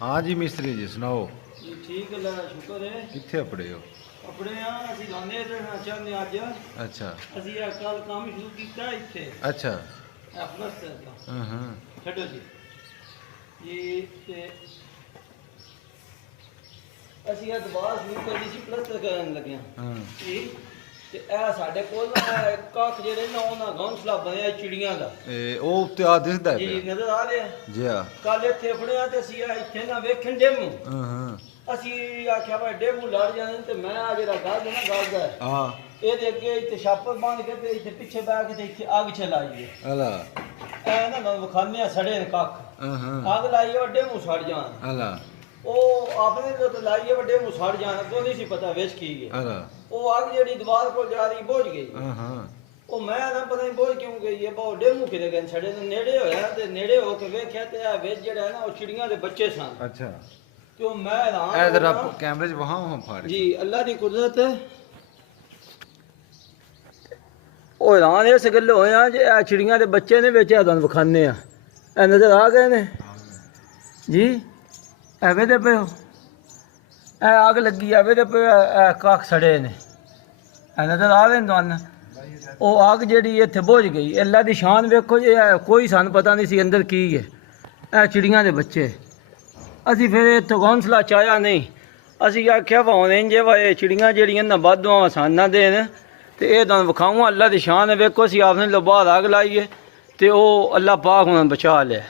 हाँ जी मिस्त्री जी सुनाओ। जी ठीक है, शुक्र है। कितने अपड़े हो? अपने यहाँ ਅਸੀਂ ਲਾਉਂਦੇ ਰਹਿਣਾ ਚਾਹੁੰਦੇ ਅੱਜ अच्छा ਅਸੀਂ ਇਹ ਕੱਲ ਕੰਮ ਸ਼ੁਰੂ ਕੀਤਾ ਇੱਥੇ अच्छा। ਅਫਗਾਨਿਸਤਾਨ ਦਾ। हाँ ਛੱਡੋ ਜੀ ਜੀ ਤੇ ਅਸੀਂ ਇਹ ਦੁਬਾਰਾ ਸ਼ੁਰੂ ਕਰਨੀ ਸੀ, ਪਲਸਤਰ ਕਰਨ ਲੱਗਿਆ हाँ ਜੀ। ਤੇ ਇਹ ਸਾਡੇ ਕੋਲ ਨਾ ਕੱਖ ਜਿਹੜੇ ਨਾ ਉਹਨਾਂ ਘੌਂਸਲਾ ਬਣਿਆ ਚਿੜੀਆਂ ਦਾ। ओ उत्ते आ दिसदा है ਜੀ पिया। ਨਜ਼ਰ ਆ ਰਿਹਾ जी हाँ ਕੱਲ ਇੱਥੇ ਫੜਿਆ ਤੇ ਅਸੀਂ ਇੱਥੇ ਨਾ ਵੇਖਣ ਡੇਮੂ हाँ ਅਸੀਂ ਆਖਿਆ ਭਾਈ ਡੇਮੂ ਲੜ ਜਾਣ ਤੇ ਮੈਂ ਆ ਜਿਹੜਾ ਗੱਲ ਨਾ ਗੱਲਦਾ हाँ ਇਹਦੇ ਅੱਗੇ ਇੱਥੇ ਛਾਪਰ ਬੰਨ ਕੇ ਤੇ ਇੱਥੇ ਪਿੱਛੇ ਬੈ ਕੇ ਤੇ ਇੱਥੇ ਅੱਗ ਚਲਾਈਏ। अला ਐ ਨਾ ਵਿਖਾਨੇ ਆ ਸੜੇ ਨੇ ਕੱਖ हाँ ਅੱਗ ਲਾਈਏ ਵੱਡੇ ਮੂੰਹ ਸੜ ਜਾਣ। अला ਉਹ ਆਪਣੇ ਤੋਂ ਲਾਈਏ ਵੱਡੇ ਮੂੰਹ ਸੜ ਜਾਣ, ਅੱਗੋਂ ਨਹੀਂ ਸੀ ਪਤਾ ਵੇਚ ਕੀ ਹੈ। अला ਉਹ ਅੱਗ ਜਿਹੜੀ ਦੀਵਾਰ ਕੋਲ ਜਾ ਰਹੀ ਬੁਝ ਗਈ। हाँ ਉਹ ਮੈਂ ਨਾ ਪਤਾ ਨਹੀਂ ਬੁਝ ਕਿਉਂ ਗਈ ਹੈ, ਬਹੁਤ ਡੇਮੂ ਕਿਤੇ ਗਏ ਸੜੇ ਨੇ। ਨੇੜੇ ਹੋਇਆ ਤੇ ਨੇੜੇ ਹੋ ਕੇ ਵੇਖਿਆ ਤੇ ਆ ਵਿੱਚ ਜਿਹੜਾ ਹੈ ਨਾ ਉਹ ਚਿੜੀਆਂ ਦੇ ਬੱਚੇ ਸਨ। अच्छा ਤੇ ਉਹ ਮੈਂ ਹੈਰਾਨ ए जरा ਹੋ ਗਿਆ। कैमरे च वहां फाड़ ਜੀ ਅੱਲਾ ਦੀ ਕੁਦਰਤ ਹੈ। ਉਹ ਹੈਰਾਨ ਇਸ ਗੱਲ ਹੋਇਆ ਜੇ ਇਹ ਚਿੜੀਆਂ ਦੇ ਬੱਚੇ ਨੇ ਵਿੱਚ ਤੁਹਾਨੂੰ ਵਿਖਾਨੇ ਆ। ਇਹ ਨਜ਼ਰ ਆ ਗਏ ਨੇ ਜੀ, ਐਵੇਂ ਦੇ ਪਏ ਹੋ। ਇਹ ਅੱਗ ਲੱਗੀ ਐਵੇਂ ਦੇ ਪਏ, ਇਹ ਕੱਖ ਸੜੇ ਨੇ। ਇਹ ਨਜ਼ਰ ਆ ਰਹੇ ਨੇ ਤੁਹਾਨੂੰ। ਉਹ ਅੱਗ ਜਿਹੜੀ ਇੱਥੇ ਬੁਝ ਗਈ। ਅੱਲਾ ਦੀ ਸ਼ਾਨ ਵੇਖੋ ਜੀ, ਇਹ ਕੋਈ ਸਾਨੂੰ ਪਤਾ ਨਹੀਂ ਸੀ ਅੰਦਰ ਕੀ ਹੈ। ਇਹ ਚਿੜੀਆਂ ਦੇ ਬੱਚੇ। ਅਸੀਂ ਫਿਰ ਇੱਥੋਂ ਘੌਂਸਲਾ ਚਾਹਿਆ ਨਹੀਂ। ਅਸੀਂ ਆਖਿਆ ਭਾਵੇਂ ਇੰਝ ਵਾ ਇਹ ਚਿੜੀਆਂ ਜਿਹੜੀਆਂ ਨਾ ਵਾਧੂਆਂ ਸਾਨਾਂ ਦੇਣ ਤੇ ਇਹ ਤੁਹਾਨੂੰ ਵਿਖਾਵਾਂ। ਅੱਲਾ ਦੀ ਸ਼ਾਨ ਵੇਖੋ, ਅਸੀਂ ਆਪਨੇ ਲੋ ਬਾਹਰ ਅੱਗ ਲਾਈਏ ਤੇ ਉਹ ਅੱਲਾ ਪਾਕ ਉਹਨਾਂ ਨੂੰ ਬਚਾ ਲਿਆ।